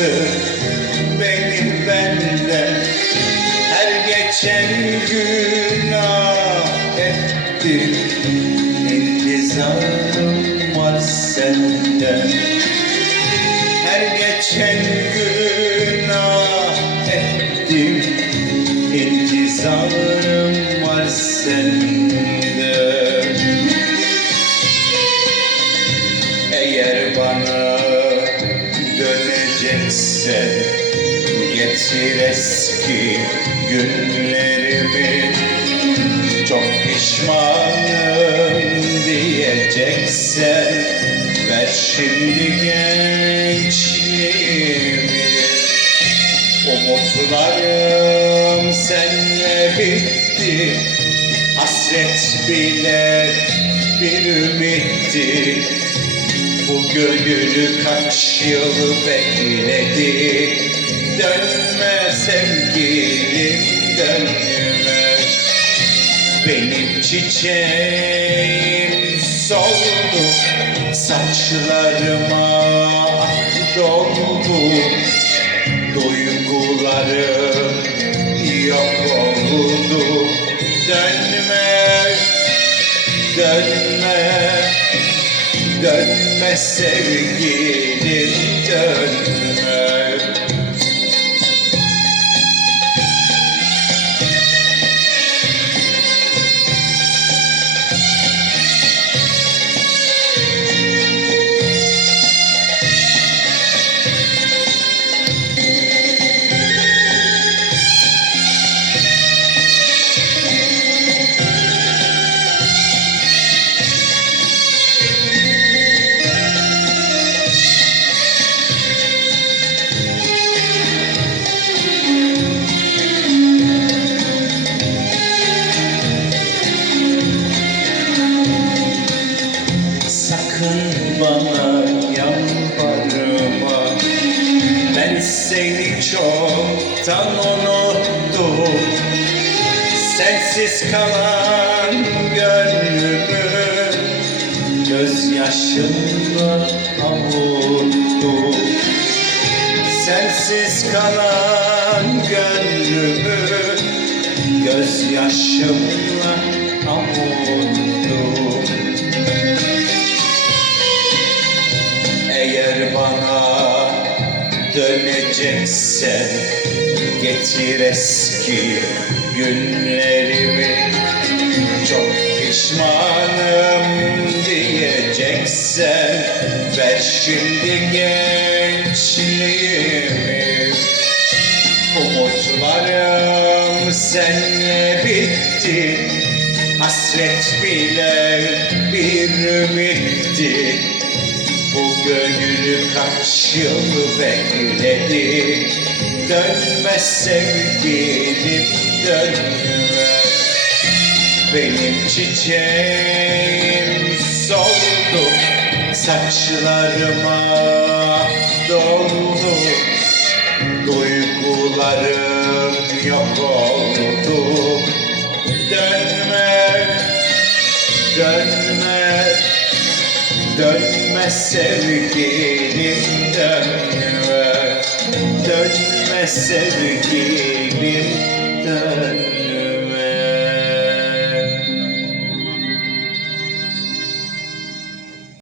bıktı beni benden Her geçen günah ettim. İntizarım var senden Her geçen Getir eski günlerimi. Çok pişmanım diyeceksen Ver şimdi gençliğimi. Umutlarım senle bitti Hasret bile bir ümitti. Bu gönül kaç yıl bekledi Dönme sevgilim dönme Benim çiçeğim soldu Saçlarıma ak doldu. Duygularım yok oldu. Dönme, dönme Dönme sevgilim dönme Sakın bana yalvarma Ben seni çoktan unuttum. Sensiz kalan gönlümü Gözyaşımla avuttum Sensiz kalan gönlümü Gözyaşımla avuttum döneceksen Getir eski günlerimi. Çok pişmanım diyeceksen Ver şimdi gençliğimi. Umutlarım senle bitti Hasret bile bir ümitti Gönül kaç yıl bekledi Dönme sevgilim dönme Benim çiçeğim soldu Saçlarıma doldu. Duygularım yok oldu. Dönme, dönme Dönme sevgilim dönme. Dönme sevgilim dönme